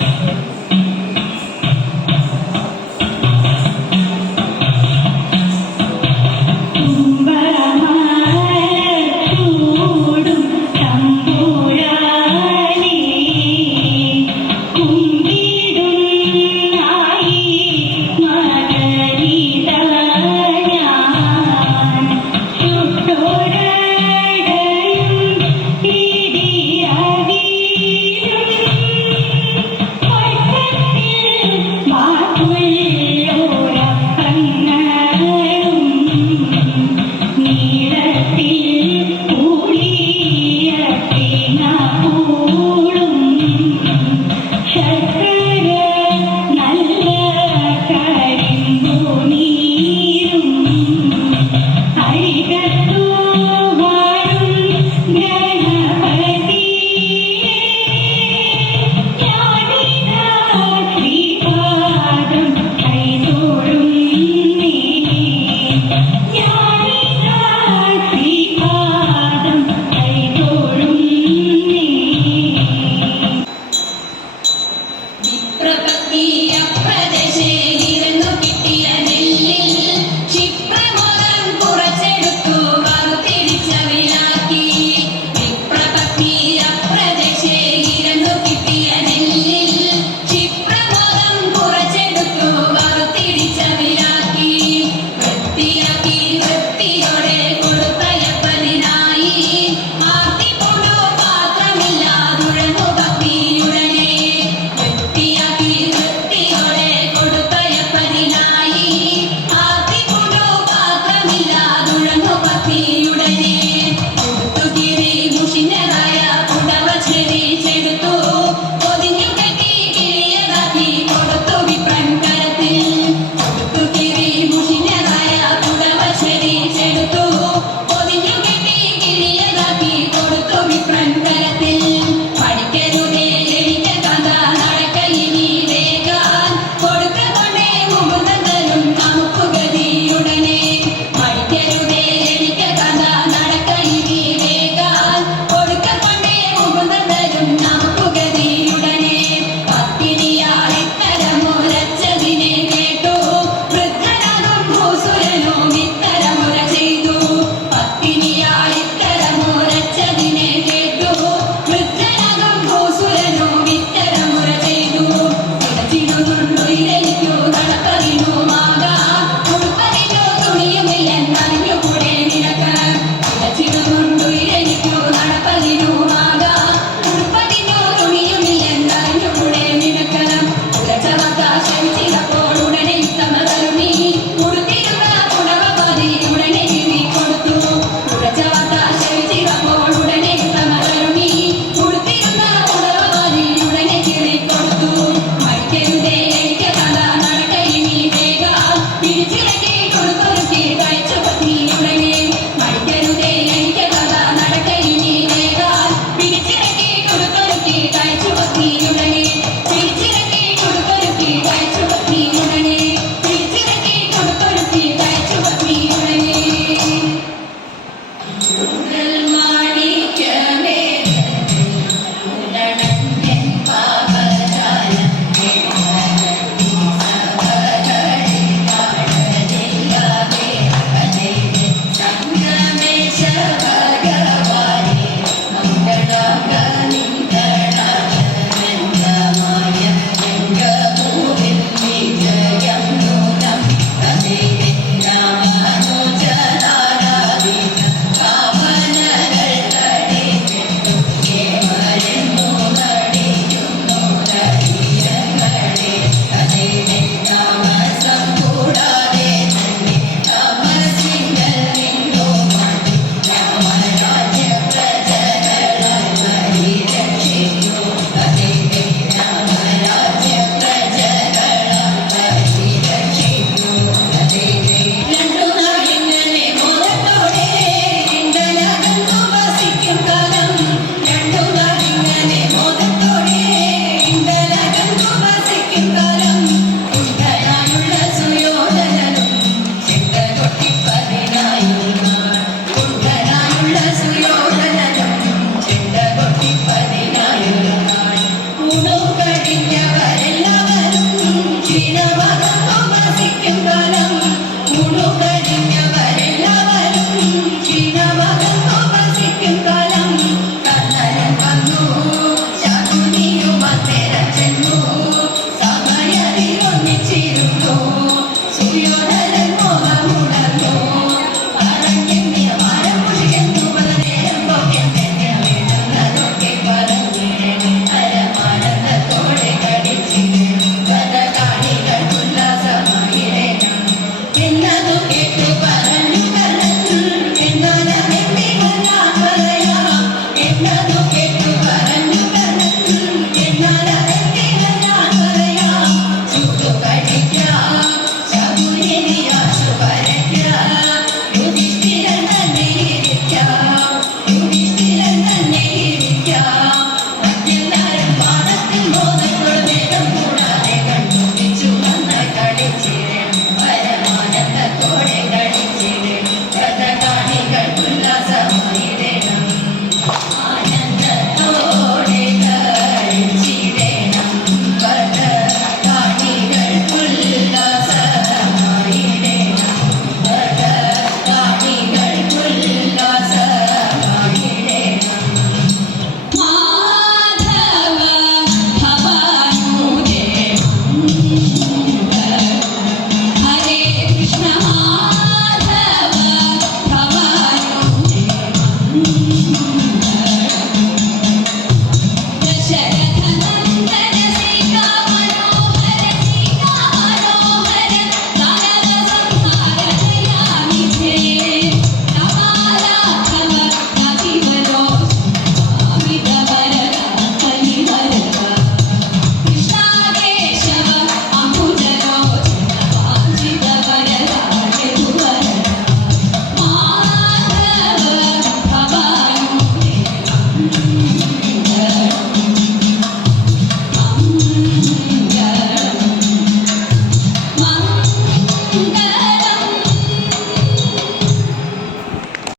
Thank you. time.